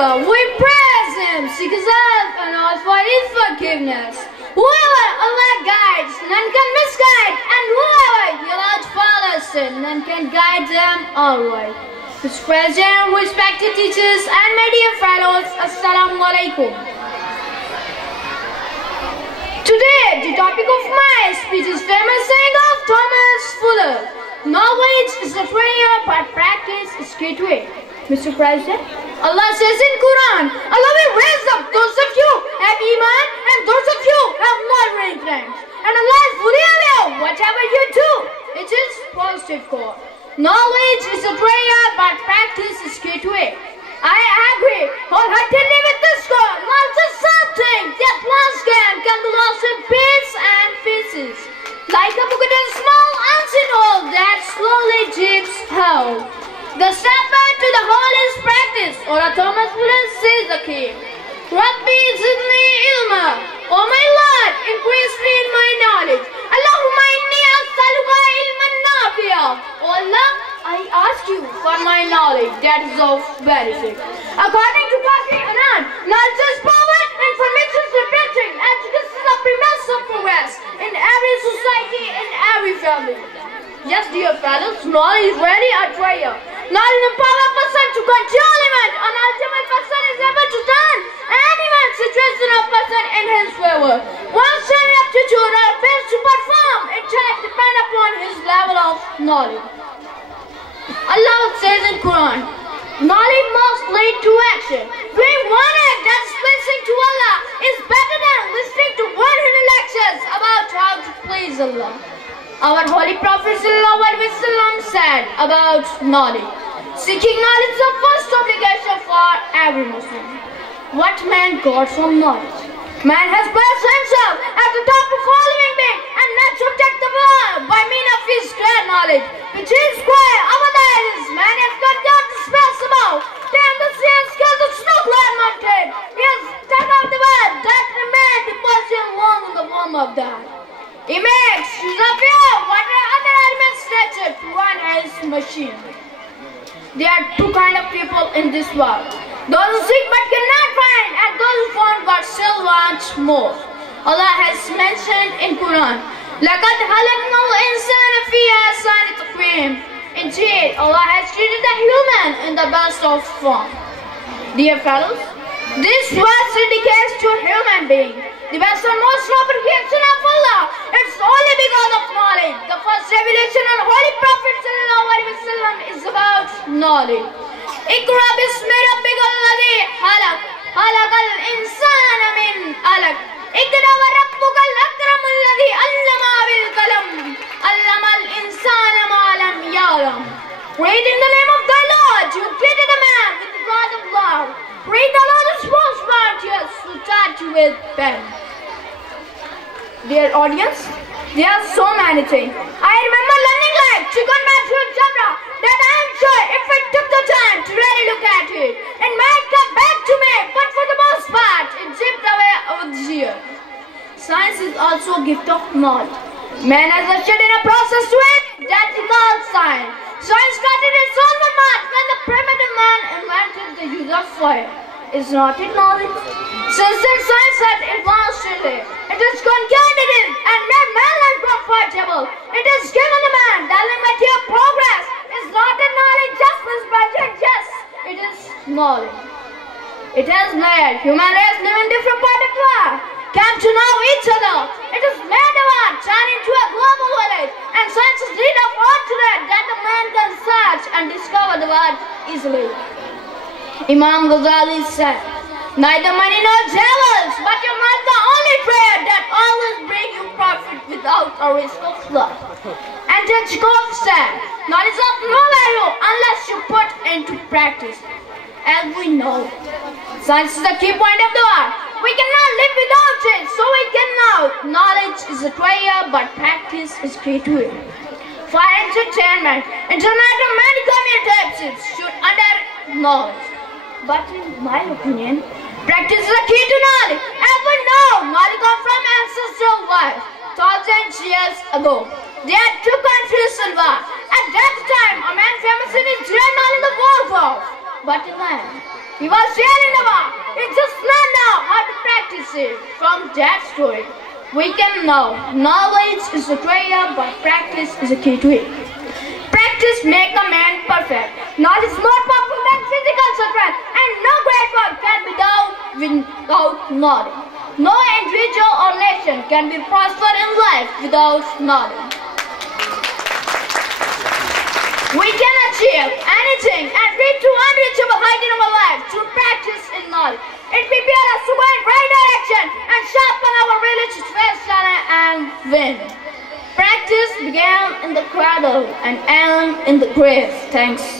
God, we praise Him, seek His help, and ask for His forgiveness. Whoever Allah guides, none can misguide, and whoever He allows follow sin, none can guide them alright. Mr. President, respected teachers, and my dear fellows, Assalamu Alaikum. Today, the topic of my speech is famous saying of Thomas Fuller. Knowledge is the treasure, but practice is key to it. Mr. President, Allah says in Quran, Allah will raise up those of you who have Iman and those of you who have not friends. And Allah is fully aware of whatever you do. It is positive core. Knowledge is a treasure, but practice is key to it. I agree wholeheartedly with this goal. Knowledge is something that once can be lost in bits and pieces. Like a bucket in a small unseen hole that slowly dips out. The step back to the hole is practice, or a Thomas Fuller says the key. Rabbi zidni ilma. Oh my Lord, increase me in my knowledge. Allahumma inni as'aluka ilman nafi'a. Oh Allah, I ask you for my knowledge that is of benefit. According to Qazi Anand, knowledge is power, information is repenting, and this is the premise of progress in every society, in every family. Yes, dear fellows, knowledge is really a treasure. Knowledge empowers a person to control event. A knowledgeable person is able to turn any situation of person in his favor. One's aptitude or ability to perform, it can depend upon his level of knowledge. Allah says in Quran, knowledge must lead to action. Doing one act that is pleasing to Allah is better than listening to 100 lectures about how to please Allah. Our Holy Prophet ﷺ said about knowledge, seeking knowledge is the first obligation for every Muslim. What man got from knowledge? Man has placed himself at the top of all living beings and not subject the world by means of his great knowledge, which is square our eyes. Man has got God to express about, then the same skills of snow-clad mountain. He has turned out the world that remained deposited long in the womb of that. He makes use of air, water, other elements nature to run his machine. There are two kinds of people in this world. Those who seek but cannot find, and those who found but still want more. Allah has mentioned in Quran, لَقَدْ خَلَقْنَا الْإِنسَانَ فِي أَحْسَنِ تَقْوِيمٍ. Indeed, Allah has treated the human in the best of form. Dear fellows, this verse indicates to a human being the best and most noble creation of Allah. It's only because of knowledge. The first revelation on Holy Prophet ﷺ is about knowledge. Iqra bismi rabbika alladhi khalaq, khalaqal insana min alaq. Iqra wa rabbuka al-akram alladhi allama bil qalam, allama al-insana ma lam ya'lam. Read in the name of thy Lord, you created a man with the God of love. Read the Lord is most bounteous, who taught you with pen. Dear audience, there are so many things. I remember learning like trigonometry algebra that I am sure if I took the time to really look at it, it might come back to me, but for the most part, it zipped away over the year. Science is also a gift of knowledge. Man has ushered in a process to it that he calls science. Science started its own march when the primitive man invented the use of fire. Is not it knowledge? Since then, science has advanced in it. It has conquered it and made man uncomfortable. It has given the man that material progress. Is not a knowledge just this project? Yes, it is knowledge. It has made human race live in different parts of the world, come to know each other. It has made the world turn into a global village, and science is lead of all today that the man can search and discover the world easily. Imam Ghazali said, neither money nor jewels, but your mouth the only treasure that always bring you profit without a risk of loss. And Chekhov said, knowledge is of no value unless you put into practice. As we know, science is the key point of the world. We cannot live without it, so we can know knowledge is a treasure, but practice is key to it. For entertainment, internet and many communications should under knowledge. But in my opinion, practice is the key to knowledge. As we know, knowledge comes from ancestral life. Thousands of years ago, there are two countries in war. At that time, a man famous in his great knowledge of warfare. But in land, He was there in the war. He just learned now how to practice it. From that story, we can know knowledge is the treasure, but practice is the key to it. Practice makes a man perfect. Knowledge is more powerful than physical strength, and no great work can be done without knowledge. No individual or nation can be prospered in life without knowledge. We can achieve anything and reach to unreachable height in our life through practice in knowledge. It prepares us to go in right direction and sharpen our religious faith and win. Practice began in the cradle and ends in the grave. Thanks.